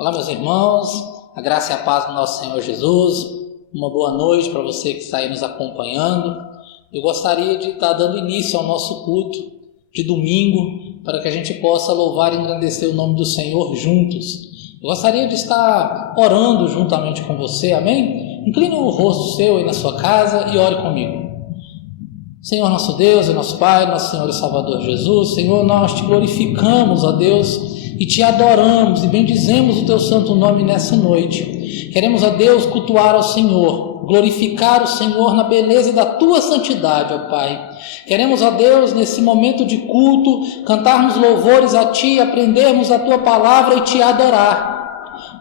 Olá, meus irmãos, a graça e a paz do nosso Senhor Jesus. Uma boa noite para você que está aí nos acompanhando. Eu gostaria de estar dando início ao nosso culto de domingo, para que a gente possa louvar e engrandecer o nome do Senhor juntos. Eu gostaria de estar orando juntamente com você, amém? Incline o rosto seu aí na sua casa e ore comigo. Senhor nosso Deus e nosso Pai, nosso Senhor e Salvador Jesus, Senhor, nós te glorificamos, ó Deus, e te adoramos e bendizemos o teu santo nome nessa noite. Queremos, ó Deus, cultuar ao Senhor, glorificar o Senhor na beleza da tua santidade, ó Pai. Queremos, ó Deus, nesse momento de culto, cantarmos louvores a ti, aprendermos a tua palavra e te adorar.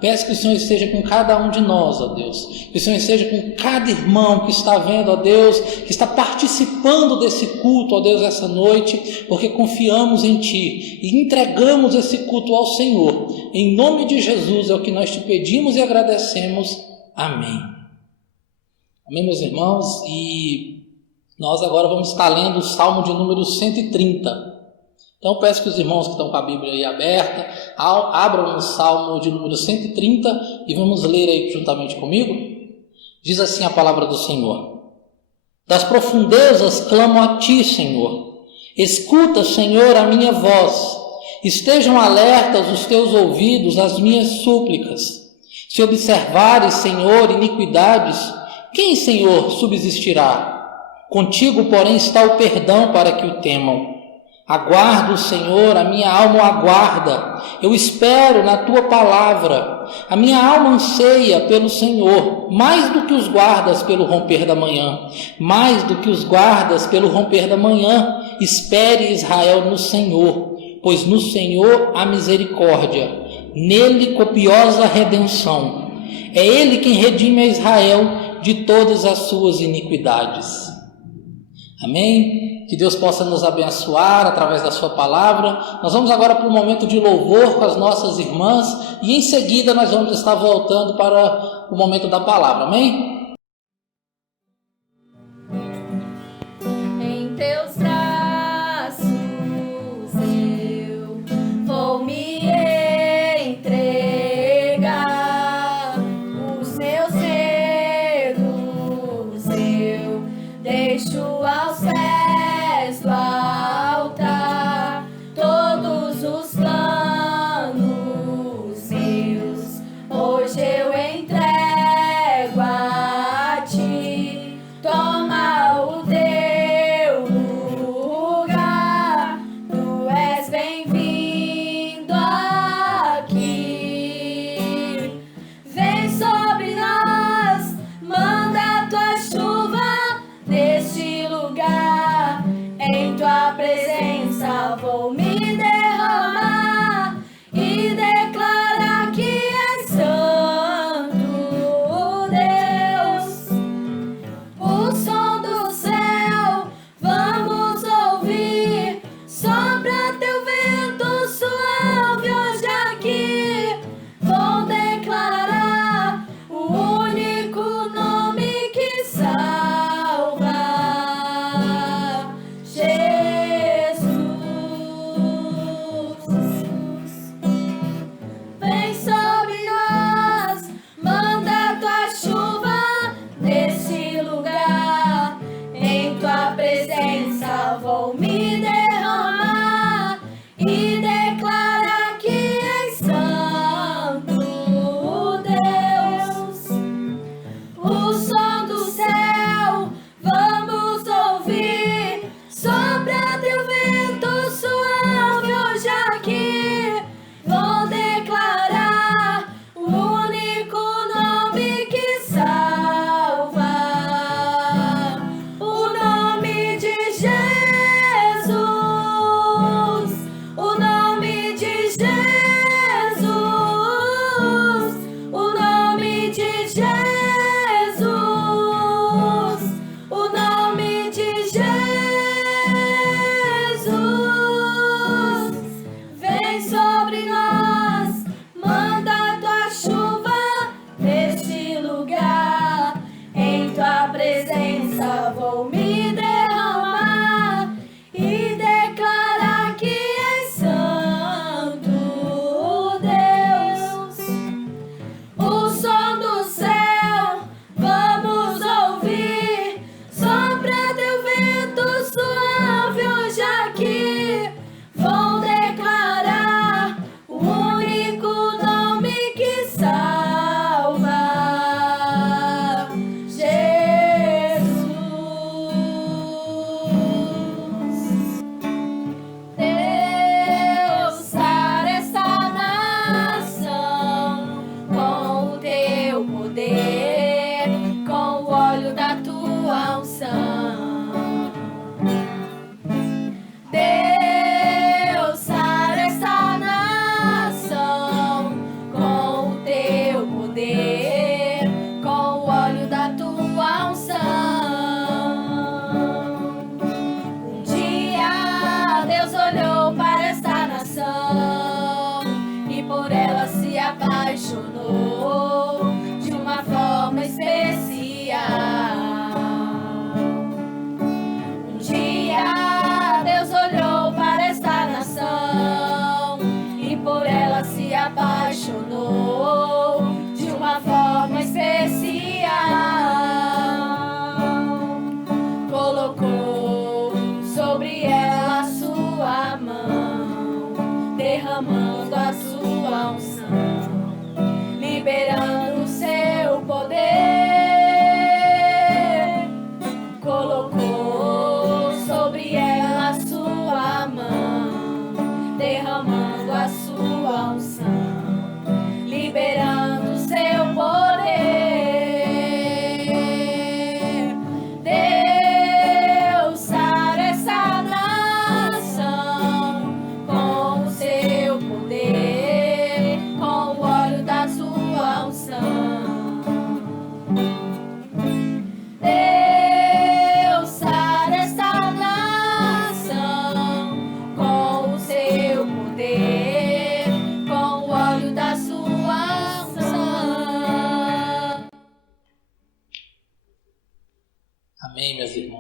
Peço que o Senhor esteja com cada um de nós, ó Deus. Que o Senhor esteja com cada irmão que está vendo, ó Deus, que está participando desse culto, ó Deus, essa noite, porque confiamos em Ti e entregamos esse culto ao Senhor. Em nome de Jesus é o que nós te pedimos e agradecemos. Amém. Amém, meus irmãos? E nós agora vamos estar lendo o Salmo de número 130. Então peço que os irmãos que estão com a Bíblia aí aberta, abram o Salmo de número 130 e vamos ler aí juntamente comigo. Diz assim a palavra do Senhor: Das profundezas clamo a ti, Senhor. Escuta, Senhor, a minha voz. Estejam alertas os teus ouvidos às minhas súplicas. Se observares, Senhor, iniquidades, quem, Senhor, subsistirá? Contigo, porém, está o perdão para que o temam. Aguardo, Senhor, a minha alma o aguarda, eu espero na tua palavra. A minha alma anseia pelo Senhor, mais do que os guardas pelo romper da manhã. Mais do que os guardas pelo romper da manhã, espere Israel no Senhor, pois no Senhor há misericórdia, nele copiosa redenção. É ele quem redime a Israel de todas as suas iniquidades. Amém? Que Deus possa nos abençoar através da sua palavra. Nós vamos agora para um momento de louvor com as nossas irmãs e em seguida nós vamos estar voltando para o momento da palavra. Amém? Em teus braços eu vou me entregar, os meus medos eu deixo aos pés do altar, todos os planos meus hoje eu entrego a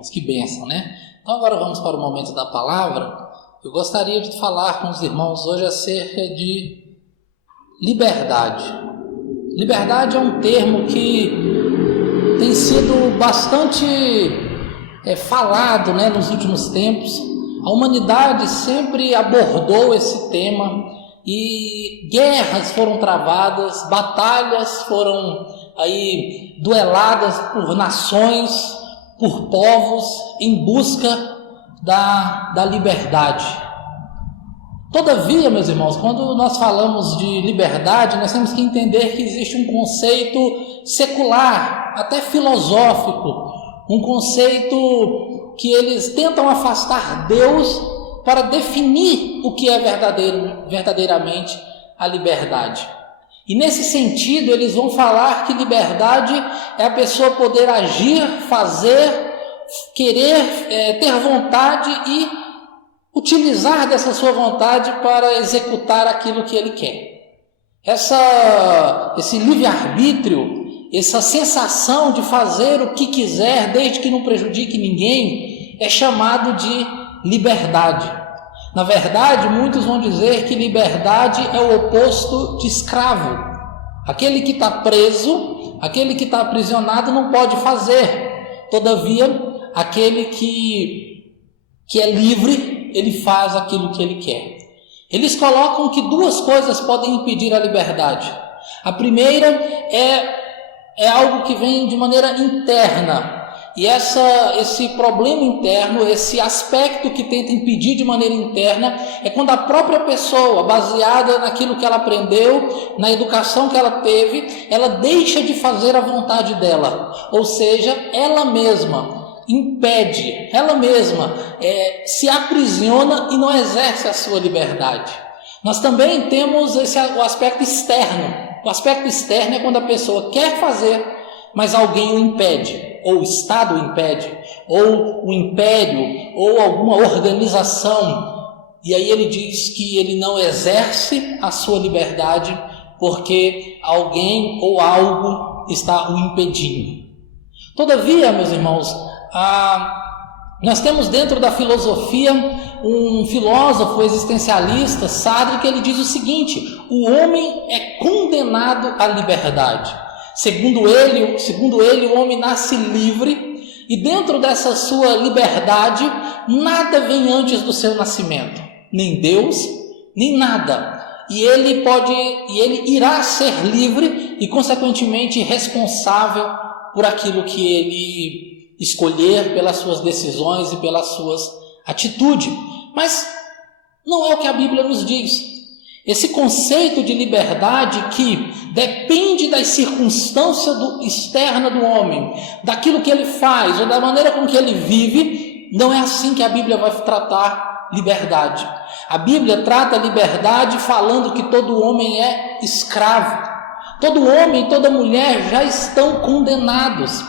irmãos, que bênção, né? Então agora vamos para o momento da palavra. Eu gostaria de falar com os irmãos hoje acerca de liberdade. Liberdade é um termo que tem sido bastante falado, né, nos últimos tempos. A humanidade sempre abordou esse tema e guerras foram travadas, batalhas foram aí dueladas por nações, por povos em busca da liberdade. Todavia, meus irmãos, quando nós falamos de liberdade, nós temos que entender que existe um conceito secular, até filosófico, um conceito que eles tentam afastar Deus para definir o que é verdadeiramente a liberdade. E nesse sentido, eles vão falar que liberdade é a pessoa poder agir, fazer, querer, ter vontade e utilizar dessa sua vontade para executar aquilo que ele quer. Esse livre-arbítrio, essa sensação de fazer o que quiser, desde que não prejudique ninguém, é chamado de liberdade. Na verdade, muitos vão dizer que liberdade é o oposto de escravo. Aquele que está preso, aquele que está aprisionado não pode fazer. Todavia, aquele que é livre, ele faz aquilo que ele quer. Eles colocam que duas coisas podem impedir a liberdade. A primeira é algo que vem de maneira interna. E esse problema interno, esse aspecto que tenta impedir de maneira interna, é quando a própria pessoa, baseada naquilo que ela aprendeu, na educação que ela teve, ela deixa de fazer a vontade dela. Ou seja, ela mesma impede, ela mesma se aprisiona e não exerce a sua liberdade. Nós também temos o aspecto externo. O aspecto externo é quando a pessoa quer fazer, mas alguém o impede, ou o Estado o impede, ou o império, ou alguma organização. E aí ele diz que ele não exerce a sua liberdade porque alguém ou algo está o impedindo. Todavia, meus irmãos, nós temos dentro da filosofia um filósofo existencialista, Sartre, que ele diz o seguinte: o homem é condenado à liberdade. Segundo ele, o homem nasce livre e dentro dessa sua liberdade nada vem antes do seu nascimento, nem Deus, nem nada. E ele irá ser livre e consequentemente responsável por aquilo que ele escolher, pelas suas decisões e pelas suas atitudes. Mas não é o que a Bíblia nos diz. Esse conceito de liberdade que depende das circunstâncias externas do homem, daquilo que ele faz ou da maneira com que ele vive, não é assim que a Bíblia vai tratar liberdade. A Bíblia trata a liberdade falando que todo homem é escravo. Todo homem e toda mulher já estão condenados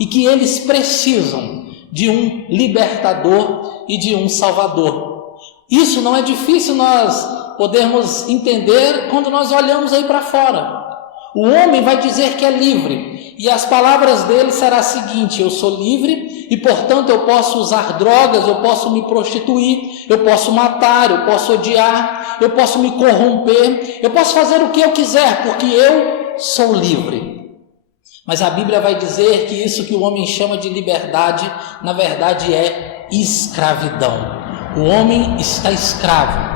e que eles precisam de um libertador e de um salvador. Isso não é difícil nós podermos entender quando nós olhamos aí para fora. O homem vai dizer que é livre e as palavras dele serão as seguintes: eu sou livre e portanto eu posso usar drogas, eu posso me prostituir, eu posso matar, eu posso odiar, eu posso me corromper, eu posso fazer o que eu quiser porque eu sou livre. Mas a Bíblia vai dizer que isso que o homem chama de liberdade, na verdade é escravidão. O homem está escravo.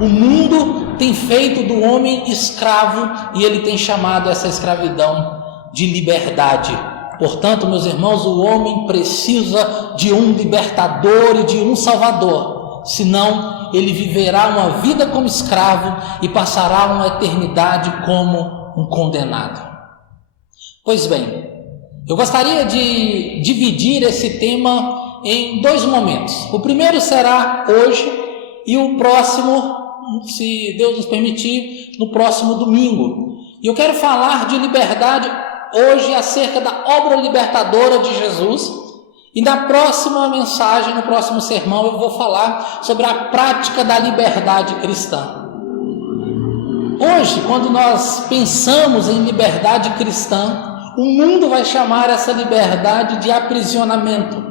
O mundo tem feito do homem escravo e ele tem chamado essa escravidão de liberdade. Portanto, meus irmãos, o homem precisa de um libertador e de um salvador. Senão, ele viverá uma vida como escravo e passará uma eternidade como um condenado. Pois bem, eu gostaria de dividir esse tema em dois momentos. O primeiro será hoje e o próximo, se Deus nos permitir, no próximo domingo. E eu quero falar de liberdade hoje acerca da obra libertadora de Jesus. E na próxima mensagem, no próximo sermão, eu vou falar sobre a prática da liberdade cristã. Hoje, quando nós pensamos em liberdade cristã, o mundo vai chamar essa liberdade de aprisionamento.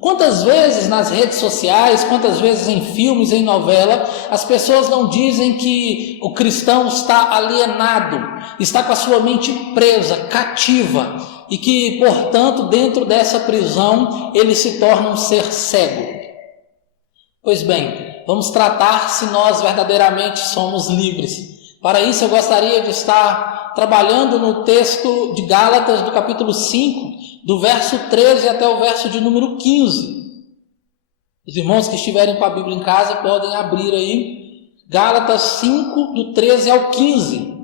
Quantas vezes nas redes sociais, quantas vezes em filmes, em novela, as pessoas não dizem que o cristão está alienado, está com a sua mente presa, cativa, e que, portanto, dentro dessa prisão, ele se torna um ser cego. Pois bem, vamos tratar se nós verdadeiramente somos livres. Para isso eu gostaria de estar trabalhando no texto de Gálatas, do capítulo 5, do verso 13 até o verso de número 15. Os irmãos que estiverem com a Bíblia em casa podem abrir aí, Gálatas 5, do 13 ao 15.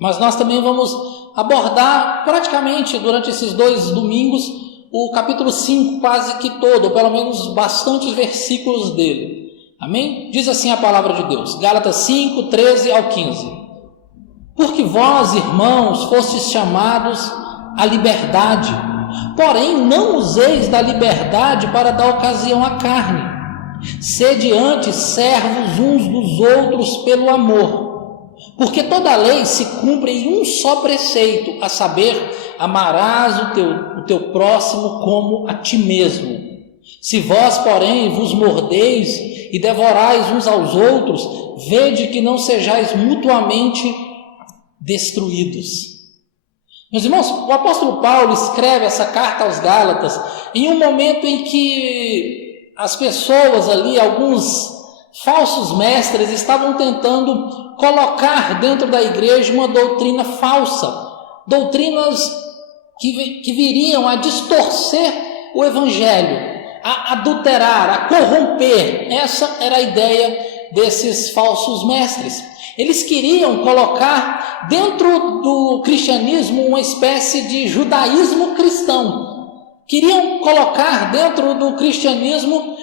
Mas nós também vamos abordar praticamente durante esses 2 domingos o capítulo 5 quase que todo, ou pelo menos bastantes versículos dele. Amém? Diz assim a palavra de Deus, Gálatas 5, 13 ao 15. Porque vós, irmãos, fostes chamados à liberdade, porém não useis da liberdade para dar ocasião à carne. Sede antes servos uns dos outros pelo amor. Porque toda a lei se cumpre em um só preceito, a saber, amarás o teu próximo como a ti mesmo. Se vós, porém, vos mordeis e devorais uns aos outros, vede que não sejais mutuamente destruídos. Meus irmãos, o apóstolo Paulo escreve essa carta aos Gálatas em um momento em que as pessoas ali, alguns falsos mestres, estavam tentando colocar dentro da igreja uma doutrina falsa, doutrinas que viriam a distorcer o evangelho, a adulterar, a corromper. Essa era a ideia desses falsos mestres. Eles queriam colocar dentro do cristianismo uma espécie de judaísmo cristão. Queriam colocar dentro do cristianismo,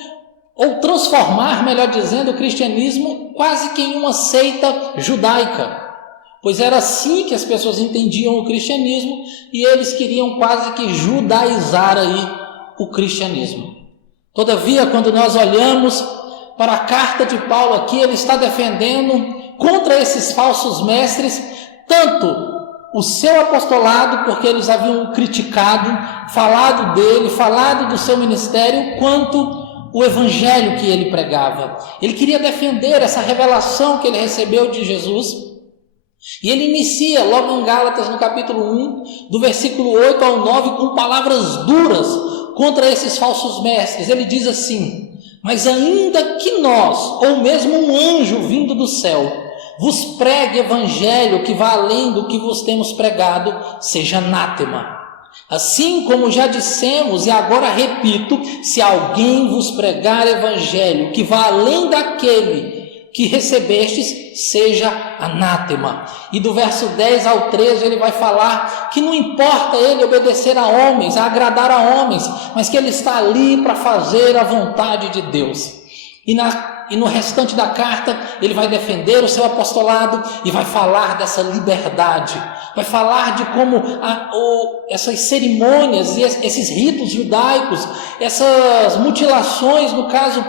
ou transformar, melhor dizendo, o cristianismo quase que em uma seita judaica. Pois era assim que as pessoas entendiam o cristianismo e eles queriam quase que judaizar aí o cristianismo. Todavia, quando nós olhamos para a carta de Paulo aqui, ele está defendendo contra esses falsos mestres, tanto o seu apostolado, porque eles haviam criticado, falado dele, falado do seu ministério, quanto o evangelho que ele pregava. Ele queria defender essa revelação que ele recebeu de Jesus. E ele inicia logo em Gálatas, no capítulo 1, do versículo 8 ao 9, com palavras duras contra esses falsos mestres. Ele diz assim: mas ainda que nós, ou mesmo um anjo vindo do céu, vos pregue evangelho que vá além do que vos temos pregado, seja anátema. Assim como já dissemos e agora repito, se alguém vos pregar evangelho que vá além daquele que recebestes, seja anátema. E do verso 10 ao 13 ele vai falar que não importa ele obedecer a homens, a agradar a homens, mas que ele está ali para fazer a vontade de Deus. E no restante da carta ele vai defender o seu apostolado e vai falar dessa liberdade, vai falar de como essas cerimônias e esses ritos judaicos, essas mutilações, no caso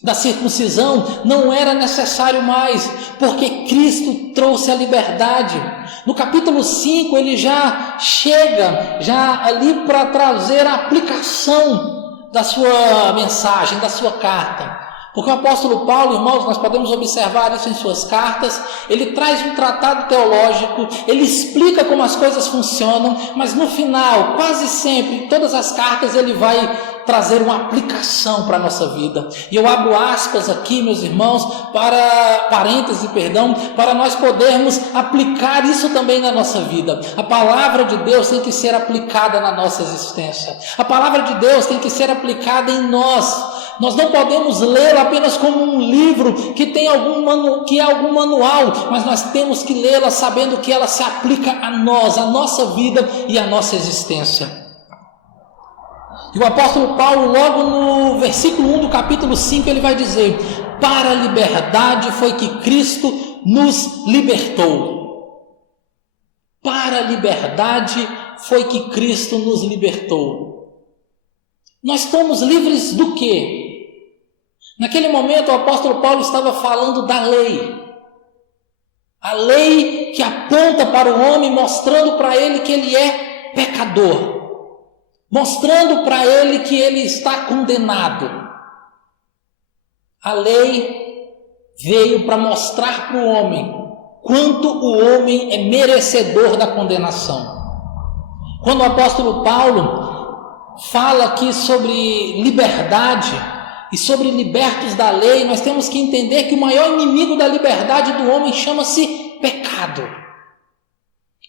da circuncisão, não era necessário mais, porque Cristo trouxe a liberdade. No capítulo 5 ele já chega ali para trazer a aplicação da sua mensagem, da sua carta. Porque o apóstolo Paulo, irmãos, nós podemos observar isso em suas cartas, ele traz um tratado teológico, ele explica como as coisas funcionam, mas no final, quase sempre, em todas as cartas, ele vai trazer uma aplicação para a nossa vida. E eu abro aspas aqui, meus irmãos, para nós podermos aplicar isso também na nossa vida. A palavra de Deus tem que ser aplicada na nossa existência. A palavra de Deus tem que ser aplicada em nós. Nós não podemos lê-la apenas como um livro que é algum manual, mas nós temos que lê-la sabendo que ela se aplica a nós, a nossa vida e a nossa existência. E o apóstolo Paulo, logo no versículo 1 do capítulo 5, ele vai dizer: para a liberdade foi que Cristo nos libertou. Para a liberdade foi que Cristo nos libertou. Nós estamos livres do quê? Naquele momento o apóstolo Paulo estava falando da lei. A lei que aponta para o homem, mostrando para ele que ele é pecador. mostrando para ele que ele está condenado. A lei veio para mostrar para o homem quanto o homem é merecedor da condenação. Quando o apóstolo Paulo fala aqui sobre liberdade e sobre libertos da lei, nós temos que entender que o maior inimigo da liberdade do homem chama-se pecado.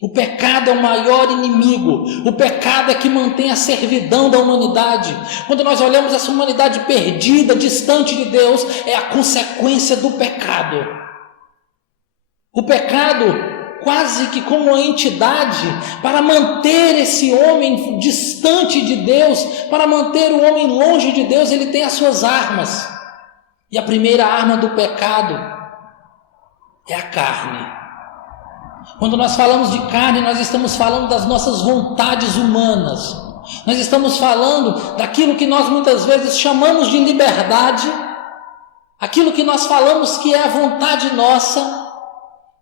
O pecado é o maior inimigo. O pecado é que mantém a servidão da humanidade. Quando nós olhamos essa humanidade perdida, distante de Deus, é a consequência do pecado. O pecado, quase que como uma entidade, para manter esse homem distante de Deus, para manter o homem longe de Deus, ele tem as suas armas. E a primeira arma do pecado é a carne. Quando nós falamos de carne, nós estamos falando das nossas vontades humanas. Nós estamos falando daquilo que nós muitas vezes chamamos de liberdade, aquilo que nós falamos que é a vontade nossa,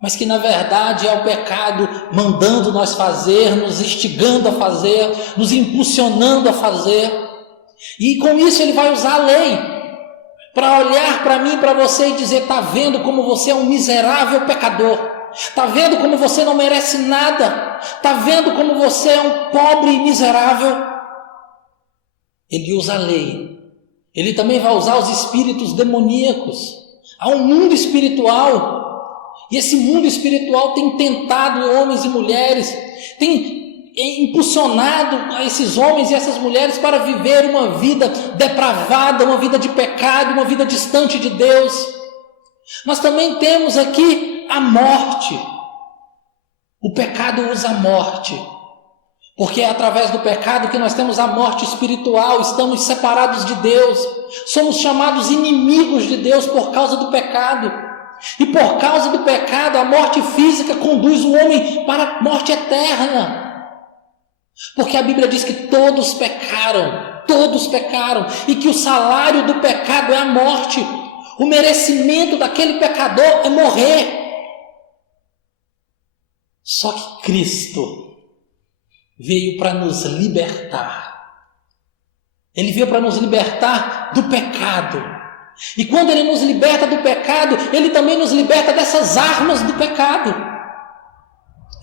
mas que na verdade é o pecado mandando nós fazer, nos instigando a fazer, nos impulsionando a fazer. E com isso ele vai usar a lei para olhar para mim, para você e dizer: está vendo como você é um miserável pecador? Está vendo como você não merece nada? Está vendo como você é um pobre e miserável? Ele usa a lei. Ele também vai usar os espíritos demoníacos. Há um mundo espiritual. E esse mundo espiritual tem tentado homens e mulheres, tem impulsionado a esses homens e essas mulheres para viver uma vida depravada, uma vida de pecado, uma vida distante de Deus. Nós também temos aqui a morte. O pecado usa a morte, porque é através do pecado que nós temos a morte espiritual. Estamos separados de Deus, somos chamados inimigos de Deus por causa do pecado. E por causa do pecado, a morte física conduz o homem para a morte eterna, porque a Bíblia diz que todos pecaram, e que o salário do pecado é a morte. O merecimento daquele pecador é morrer. Só que Cristo veio para nos libertar. Ele veio para nos libertar do pecado. E quando Ele nos liberta do pecado, Ele também nos liberta dessas armas do pecado.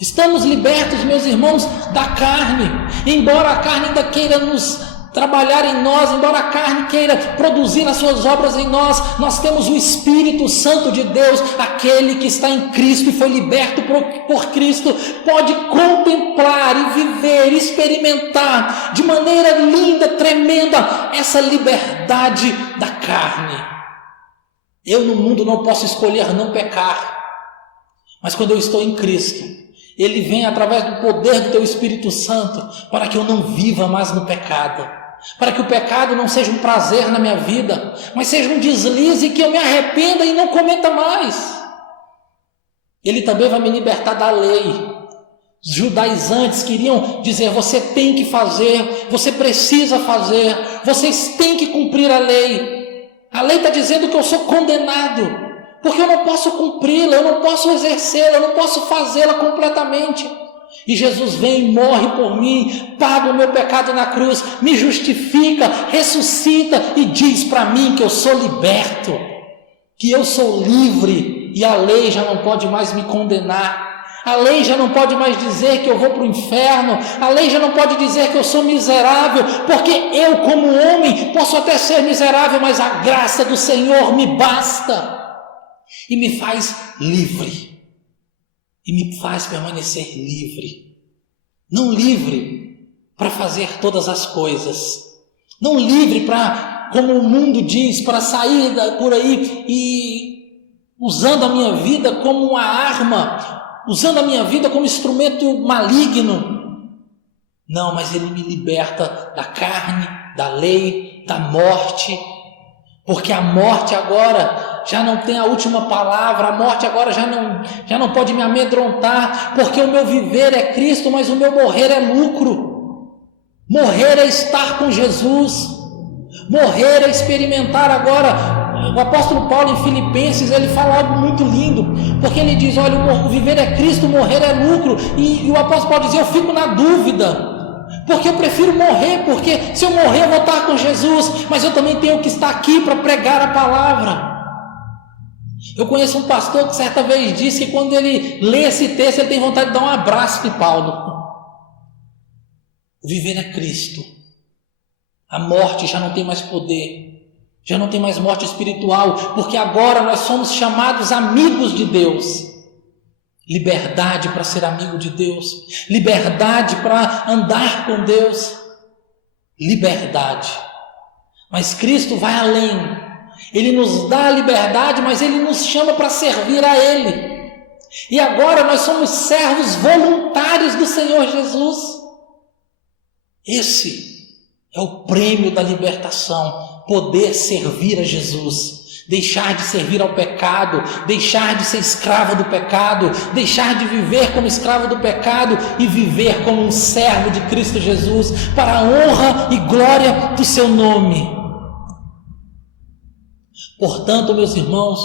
Estamos libertos, meus irmãos, da carne. Embora a carne ainda queira nos trabalhar em nós, embora a carne queira produzir as suas obras em nós, nós temos o Espírito Santo de Deus. Aquele que está em Cristo e foi liberto por Cristo pode contemplar e viver, experimentar de maneira linda, tremenda, essa liberdade da carne. Eu no mundo não posso escolher não pecar, mas quando eu estou em Cristo, Ele vem através do poder do teu Espírito Santo para que eu não viva mais no pecado, para que o pecado não seja um prazer na minha vida, mas seja um deslize, que eu me arrependa e não cometa mais. Ele também vai me libertar da lei. Os judaizantes queriam dizer: você tem que fazer, você precisa fazer, vocês têm que cumprir a lei. A lei está dizendo que eu sou condenado, porque eu não posso cumpri-la, eu não posso exercê-la, eu não posso fazê-la completamente. E Jesus vem e morre por mim, paga o meu pecado na cruz, me justifica, ressuscita e diz para mim que eu sou liberto, que eu sou livre, e a lei já não pode mais me condenar. A lei já não pode mais dizer que eu vou para o inferno. A lei já não pode dizer que eu sou miserável, porque eu, como homem, posso até ser miserável, mas a graça do Senhor me basta e me faz livre, e me faz permanecer livre. Não livre para fazer todas as coisas, não livre para, como o mundo diz, para sair por aí e usando a minha vida como uma arma, usando a minha vida como instrumento maligno. Não, mas Ele me liberta da carne, da lei, da morte, porque a morte agora já não tem a última palavra. A morte agora já não pode me amedrontar, porque o meu viver é Cristo, mas o meu morrer é lucro. Morrer é estar com Jesus, morrer é experimentar agora. O apóstolo Paulo em Filipenses, ele fala algo muito lindo, porque ele diz: olha, o viver é Cristo, o morrer é lucro. E o apóstolo Paulo diz: eu fico na dúvida, Porque eu prefiro morrer, porque se eu morrer eu vou estar com Jesus, mas eu também tenho que estar aqui para pregar a palavra. Eu conheço um pastor que certa vez disse que quando ele lê esse texto, ele tem vontade de dar um abraço em Paulo. Viver é Cristo. A morte já não tem mais poder, já não tem mais morte espiritual, porque agora nós somos chamados amigos de Deus. Liberdade para ser amigo de Deus, liberdade para andar com Deus, liberdade. Mas Cristo vai além. Ele nos dá a liberdade, mas Ele nos chama para servir a Ele. E agora nós somos servos voluntários do Senhor Jesus. Esse é o prêmio da libertação, poder servir a Jesus. Deixar de servir ao pecado, deixar de ser escravo do pecado, deixar de viver como escravo do pecado e viver como um servo de Cristo Jesus, para a honra e glória do seu nome. Portanto, meus irmãos,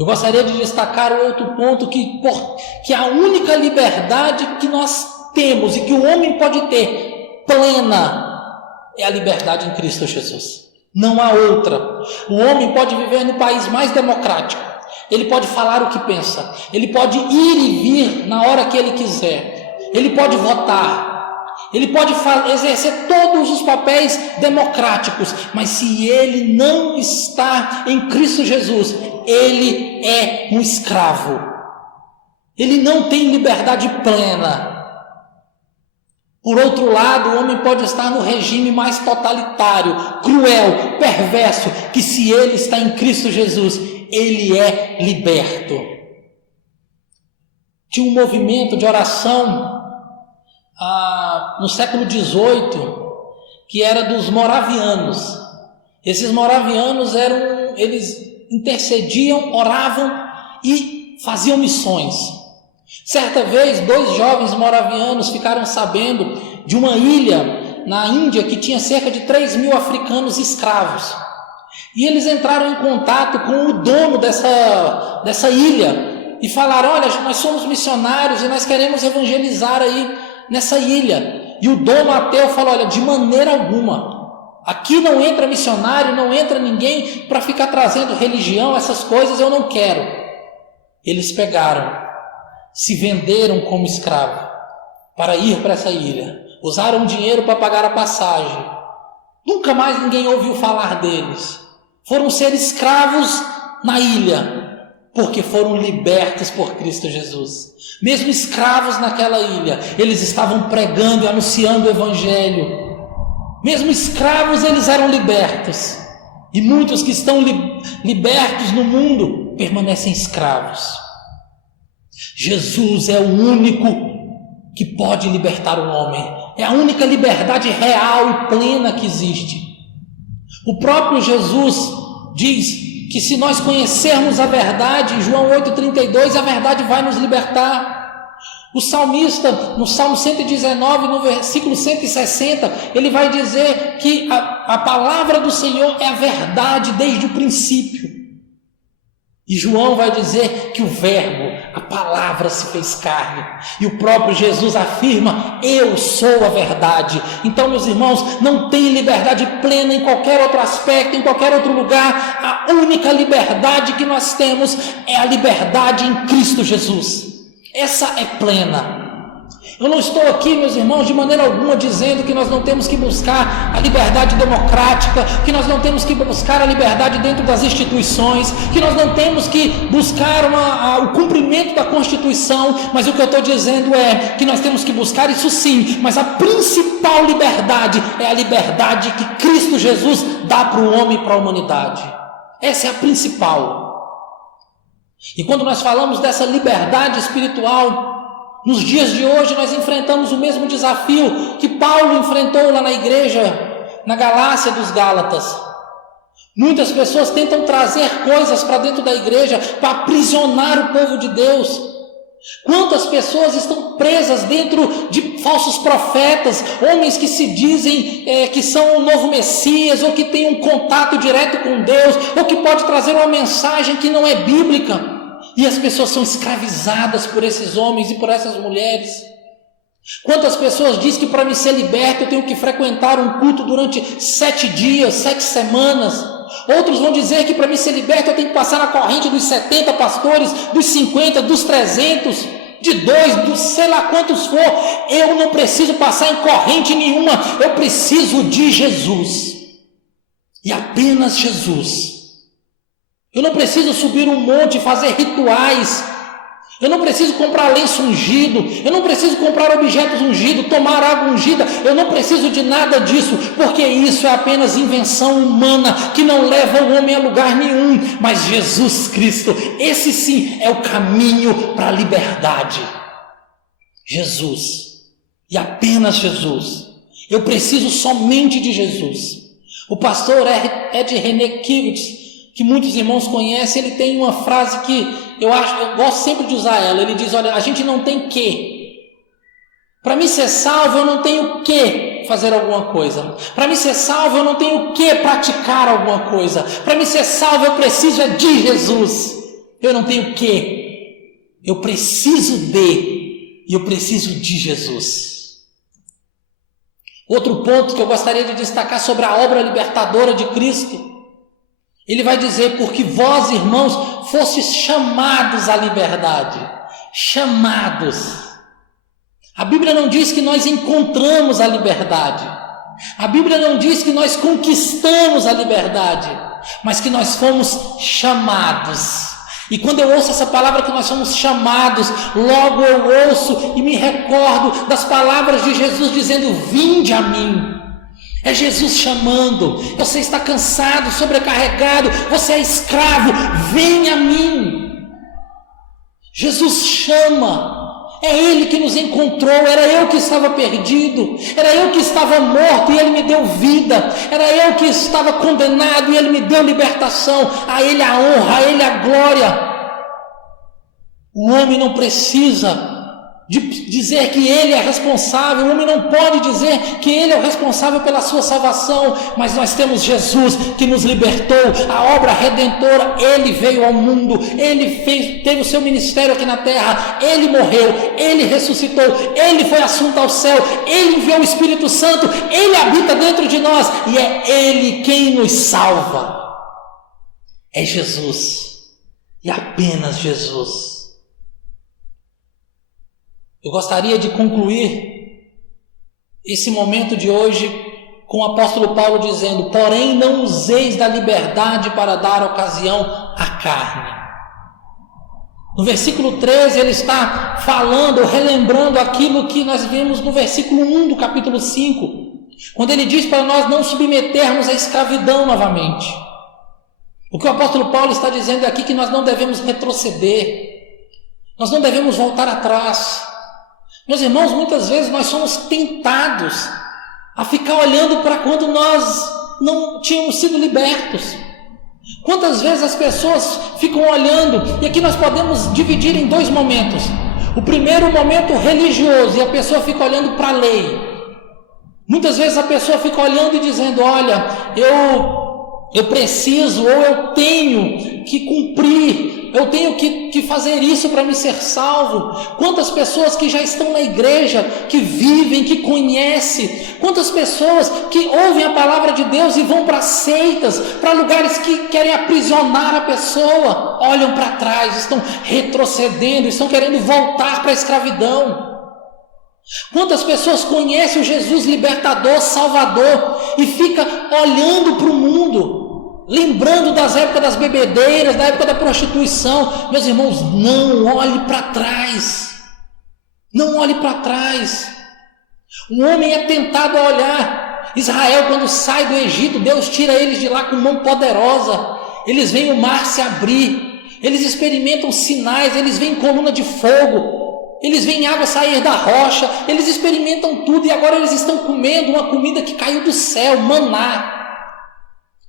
eu gostaria de destacar um outro ponto, que a única liberdade que nós temos e que o homem pode ter plena é a liberdade em Cristo Jesus. Não há outra. O homem pode viver no país mais democrático, ele pode falar o que pensa, ele pode ir e vir na hora que ele quiser, ele pode votar, ele pode exercer todos os papéis democráticos, mas se ele não está em Cristo Jesus, ele é um escravo, ele não tem liberdade plena. Por outro lado, o homem pode estar no regime mais totalitário, cruel, perverso, que se ele está em Cristo Jesus, ele é liberto. Tinha um movimento de oração no século XVIII, que era dos moravianos. Esses moravianos eles intercediam, oravam e faziam missões. Certa vez, 2 jovens moravianos ficaram sabendo de uma ilha na Índia que tinha cerca de 3.000 africanos escravos. E eles entraram em contato com o dono dessa ilha e falaram: olha, nós somos missionários e nós queremos evangelizar aí nessa ilha. E o dono ateu falou: olha, de maneira alguma, aqui não entra missionário, não entra ninguém para ficar trazendo religião, essas coisas eu não quero. Eles pegaram, se venderam como escravo para ir para essa ilha, usaram dinheiro para pagar a passagem, nunca mais ninguém ouviu falar deles, foram ser escravos na ilha, porque foram libertos por Cristo Jesus. Mesmo escravos naquela ilha, eles estavam pregando e anunciando o Evangelho. Mesmo escravos, eles eram libertos, e muitos que estão libertos no mundo permanecem escravos. Jesus é o único que pode libertar o homem. É a única liberdade real e plena que existe. O próprio Jesus diz que se nós conhecermos a verdade, João 8,32, a verdade vai nos libertar. O salmista, no Salmo 119, no versículo 160, ele vai dizer que a palavra do Senhor é a verdade desde o princípio. E João vai dizer que o verbo, a palavra se fez carne. E o próprio Jesus afirma: eu sou a verdade. Então, meus irmãos, não tem liberdade plena em qualquer outro aspecto, em qualquer outro lugar. A única liberdade que nós temos é a liberdade em Cristo Jesus. Essa é plena. Eu não estou aqui, meus irmãos, de maneira alguma dizendo que nós não temos que buscar a liberdade democrática, que nós não temos que buscar a liberdade dentro das instituições, que nós não temos que buscar o cumprimento da Constituição, mas o que eu estou dizendo é que nós temos que buscar isso sim, mas a principal liberdade é a liberdade que Cristo Jesus dá para o homem e para a humanidade. Essa é a principal. E quando nós falamos dessa liberdade espiritual, nos dias de hoje nós enfrentamos o mesmo desafio que Paulo enfrentou lá na igreja, na Galácia dos Gálatas. Muitas pessoas tentam trazer coisas para dentro da igreja para aprisionar o povo de Deus. Quantas pessoas estão presas dentro de falsos profetas, homens que se dizem que são o novo Messias, ou que têm um contato direto com Deus, ou que pode trazer uma mensagem que não é bíblica. E as pessoas são escravizadas por esses homens e por essas mulheres. Quantas pessoas dizem que para me ser liberto eu tenho que frequentar um culto durante 7 dias, 7 semanas. Outros vão dizer que para me ser liberto eu tenho que passar na corrente dos 70 pastores, dos 50, dos 300, de 2, dos sei lá quantos for. Eu não preciso passar em corrente nenhuma, eu preciso de Jesus. E apenas Jesus. Eu não preciso subir um monte e fazer rituais. Eu não preciso comprar lenço ungido, eu não preciso comprar objetos ungidos, tomar água ungida, eu não preciso de nada disso, porque isso é apenas invenção humana, que não leva o homem a lugar nenhum. Mas Jesus Cristo, esse sim é o caminho para a liberdade. Jesus, e apenas Jesus. Eu preciso somente de Jesus. O pastor Ed René Kivitz, que muitos irmãos conhecem, ele tem uma frase que eu gosto sempre de usar ela. Ele diz: olha, a gente não tem que. Para mim ser salvo, eu não tenho que fazer alguma coisa. Para mim ser salvo, eu não tenho que praticar alguma coisa. Para mim ser salvo, eu preciso de Jesus. Eu não tenho que. Eu preciso de. E eu preciso de Jesus. Outro ponto que eu gostaria de destacar sobre a obra libertadora de Cristo. Ele vai dizer: porque vós, irmãos, fostes chamados à liberdade. Chamados. A Bíblia não diz que nós encontramos a liberdade. A Bíblia não diz que nós conquistamos a liberdade, mas que nós fomos chamados. E quando eu ouço essa palavra que nós somos chamados, logo eu ouço e me recordo das palavras de Jesus dizendo: vinde a mim. É Jesus chamando. Você está cansado, sobrecarregado, você é escravo, venha a mim. Jesus chama. É Ele que nos encontrou. Era eu que estava perdido, era eu que estava morto e Ele me deu vida, era eu que estava condenado e Ele me deu libertação. A Ele a honra, a Ele a glória. O homem não precisa de dizer que ele é responsável, o homem não pode dizer que ele é o responsável pela sua salvação, mas nós temos Jesus que nos libertou, a obra redentora. Ele veio ao mundo, ele teve o seu ministério aqui na terra, ele morreu, ele ressuscitou, ele foi assunto ao céu, ele enviou o Espírito Santo, ele habita dentro de nós e é ele quem nos salva. É Jesus e apenas Jesus. Eu gostaria de concluir esse momento de hoje com o apóstolo Paulo dizendo: porém não useis da liberdade para dar ocasião à carne. No versículo 13 ele está falando, relembrando aquilo que nós vimos no versículo 1 do capítulo 5, quando ele diz para nós não submetermos à escravidão novamente. O que o apóstolo Paulo está dizendo aqui é que nós não devemos retroceder, nós não devemos voltar atrás. Meus irmãos, muitas vezes nós somos tentados a ficar olhando para quando nós não tínhamos sido libertos. Quantas vezes as pessoas ficam olhando, e aqui nós podemos dividir em 2 momentos. O primeiro momento religioso, e a pessoa fica olhando para a lei. Muitas vezes a pessoa fica olhando e dizendo: olha, eu preciso, ou eu tenho que cumprir, eu tenho que fazer isso para me ser salvo. Quantas pessoas que já estão na igreja, que vivem, que conhecem, quantas pessoas que ouvem a palavra de Deus e vão para seitas, para lugares que querem aprisionar a pessoa, olham para trás, estão retrocedendo, estão querendo voltar para a escravidão. Quantas pessoas conhecem o Jesus libertador, salvador, e fica olhando para o mundo, lembrando das épocas das bebedeiras, da época da prostituição. Meus irmãos, não olhe para trás, não olhe para trás. O homem é tentado a olhar. Israel, quando sai do Egito, Deus tira eles de lá com mão poderosa. Eles veem o mar se abrir, eles experimentam sinais, eles veem coluna de fogo, eles veem água sair da rocha, eles experimentam tudo, e agora eles estão comendo uma comida que caiu do céu, maná.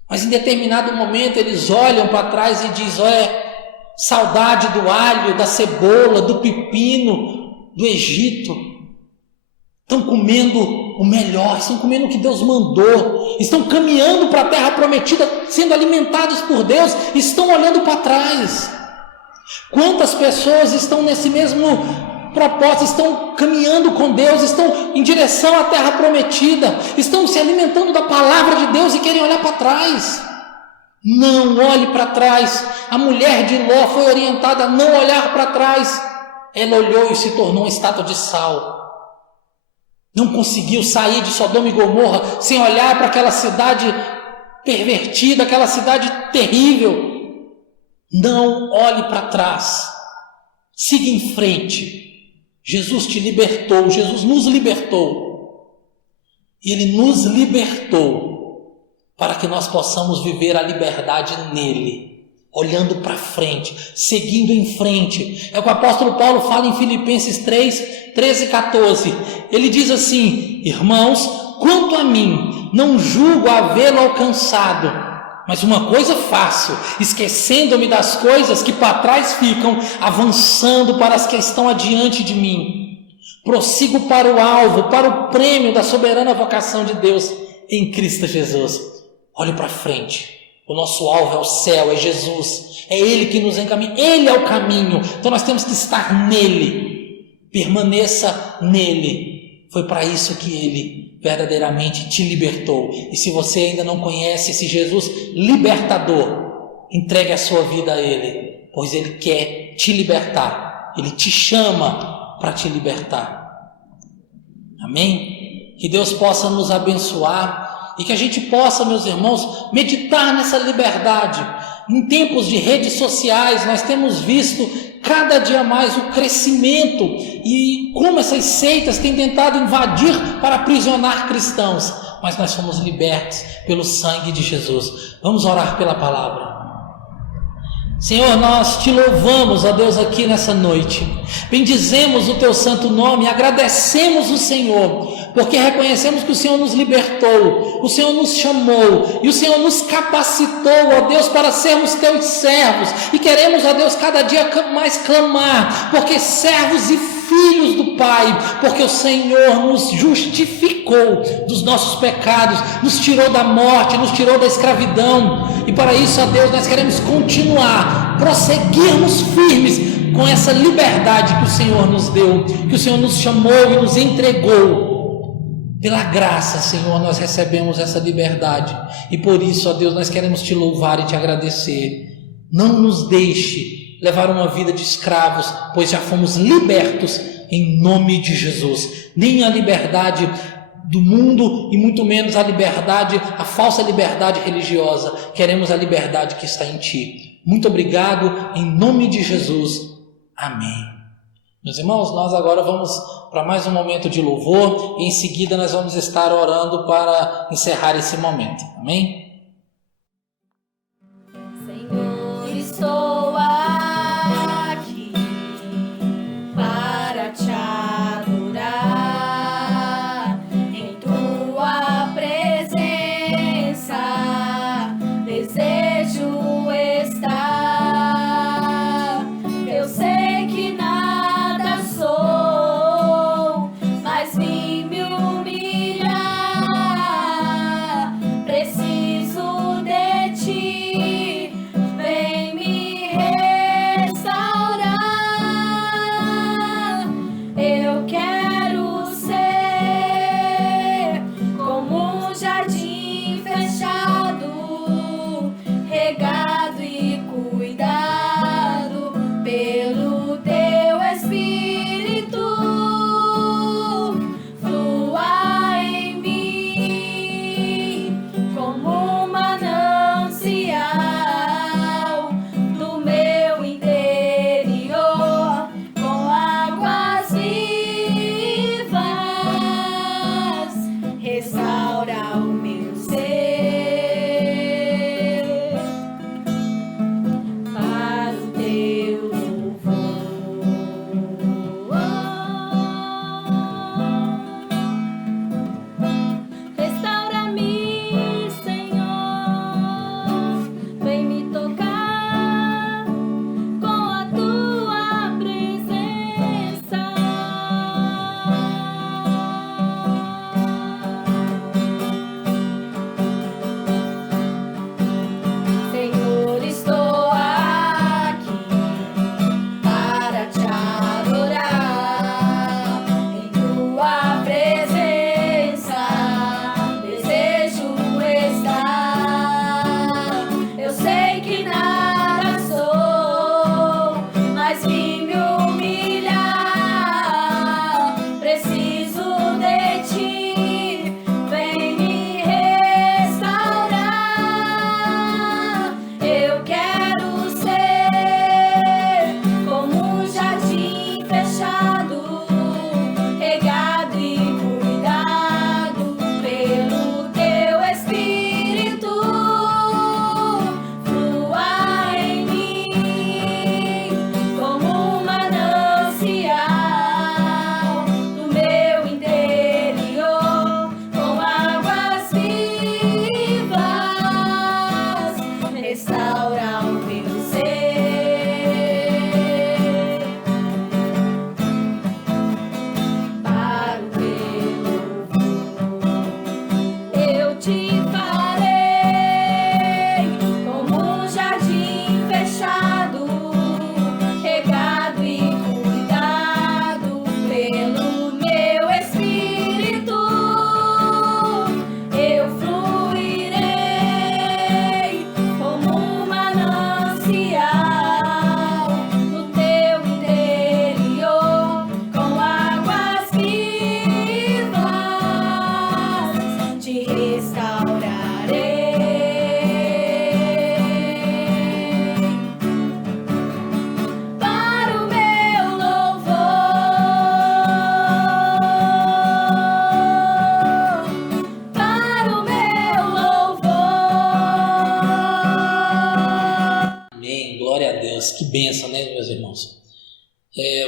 Mas em determinado momento eles olham para trás e dizem: saudade do alho, da cebola, do pepino, do Egito. Estão comendo o melhor, estão comendo o que Deus mandou, estão caminhando para a terra prometida, sendo alimentados por Deus, estão olhando para trás. Quantas pessoas estão nesse mesmo propósito, estão caminhando com Deus, estão em direção à terra prometida, estão se alimentando da palavra de Deus e querem olhar para trás. Não olhe para trás. A mulher de Ló foi orientada a não olhar para trás. Ela olhou e se tornou uma estátua de sal. Não conseguiu sair de Sodoma e Gomorra sem olhar para aquela cidade pervertida, aquela cidade terrível. Não olhe para trás. Siga em frente. Jesus te libertou, Jesus nos libertou. Ele nos libertou para que nós possamos viver a liberdade nele, olhando para frente, seguindo em frente. É o que o apóstolo Paulo fala em Filipenses 3, 13 e 14. Ele diz assim: irmãos, quanto a mim, não julgo havê-lo alcançado, mas uma coisa faço, esquecendo-me das coisas que para trás ficam, avançando para as que estão adiante de mim. Prossigo para o alvo, para o prêmio da soberana vocação de Deus em Cristo Jesus. Olhe para frente. O nosso alvo é o céu, é Jesus. É Ele que nos encaminha. Ele é o caminho. Então nós temos que estar nele. Permaneça nele. Foi para isso que Ele verdadeiramente te libertou. E se você ainda não conhece esse Jesus libertador, entregue a sua vida a Ele, pois Ele quer te libertar. Ele te chama para te libertar. Amém? Que Deus possa nos abençoar e que a gente possa, meus irmãos, meditar nessa liberdade. Em tempos de redes sociais, nós temos visto cada dia mais o crescimento e como essas seitas têm tentado invadir para aprisionar cristãos. Mas nós somos libertos pelo sangue de Jesus. Vamos orar pela palavra. Senhor, nós te louvamos, ó Deus, aqui nessa noite. Bendizemos o teu santo nome, agradecemos o Senhor, porque reconhecemos que o Senhor nos libertou, o Senhor nos chamou e o Senhor nos capacitou, ó Deus, para sermos teus servos. E queremos, ó Deus, cada dia mais clamar, porque servos e filhos do Pai, porque o Senhor nos justificou dos nossos pecados, nos tirou da morte, nos tirou da escravidão. E para isso, ó Deus, nós queremos continuar, prosseguirmos firmes com essa liberdade que o Senhor nos deu, que o Senhor nos chamou e nos entregou. Pela graça, Senhor, nós recebemos essa liberdade. E por isso, ó Deus, nós queremos te louvar e te agradecer. Não nos deixe levar uma vida de escravos, pois já fomos libertos em nome de Jesus. Nem a liberdade do mundo e muito menos a liberdade, a falsa liberdade religiosa. Queremos a liberdade que está em Ti. Muito obrigado, em nome de Jesus. Amém. Meus irmãos, nós agora vamos para mais um momento de louvor e em seguida nós vamos estar orando para encerrar esse momento. Amém? Senhor, estou aqui para te adorar em tua presença. Desejo estar. Eu sei que nada sou, mas vim me humilhar. Preciso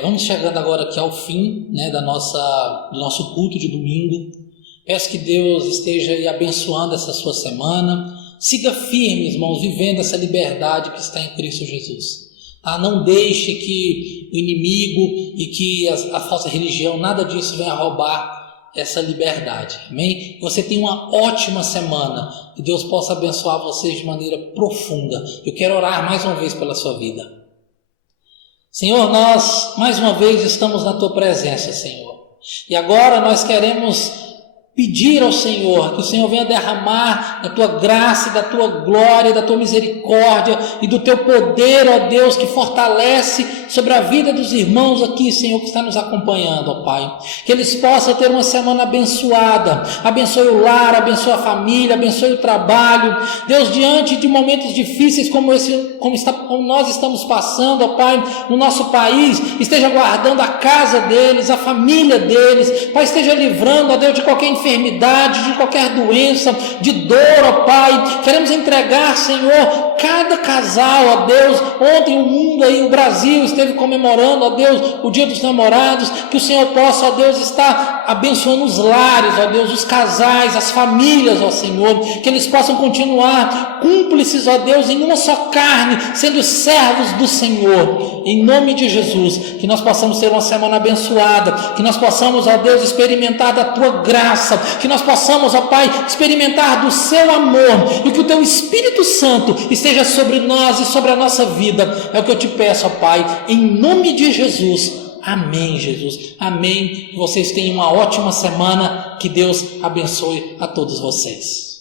Vamos chegando agora aqui ao fim, né, do nosso culto de domingo. Peço que Deus esteja aí abençoando essa sua semana. Siga firme, irmãos, vivendo essa liberdade que está em Cristo Jesus. Tá? Não deixe que o inimigo e que a falsa religião, nada disso venha roubar essa liberdade. Amém? Você tem uma ótima semana. Que Deus possa abençoar vocês de maneira profunda. Eu quero orar mais uma vez pela sua vida. Senhor, nós mais uma vez estamos na Tua presença, Senhor. E agora nós queremos pedir ao Senhor que o Senhor venha derramar da Tua graça, da Tua glória, da Tua misericórdia e do Teu poder, ó Deus, que fortalece sobre a vida dos irmãos aqui, Senhor, que está nos acompanhando, ó Pai. Que eles possam ter uma semana abençoada. Abençoe o lar, abençoe a família, abençoe o trabalho. Deus, diante de momentos difíceis como nós estamos passando, ó Pai, no nosso país, esteja guardando a casa deles, a família deles. Pai, esteja livrando, ó Deus, de qualquer enfermidade, de qualquer doença, de dor, ó Pai. Queremos entregar, Senhor, cada casal, ó Deus. Ontem o mundo aí, o Brasil, esteve comemorando, ó Deus, o Dia dos Namorados. Que o Senhor possa, ó Deus, estar abençoando os lares, ó Deus, os casais, as famílias, ó Senhor. Que eles possam continuar cúmplices, ó Deus, em uma só carne, sendo servos do Senhor. Em nome de Jesus, que nós possamos ter uma semana abençoada, que nós possamos, ó Deus, experimentar da Tua graça, que nós possamos, ó Pai, experimentar do Seu amor, e que o Teu Espírito Santo esteja sobre nós e sobre a nossa vida. É o que eu te peço, ó Pai, em nome de Jesus. Amém, Jesus. Amém. Que vocês tenham uma ótima semana. Que Deus abençoe a todos vocês.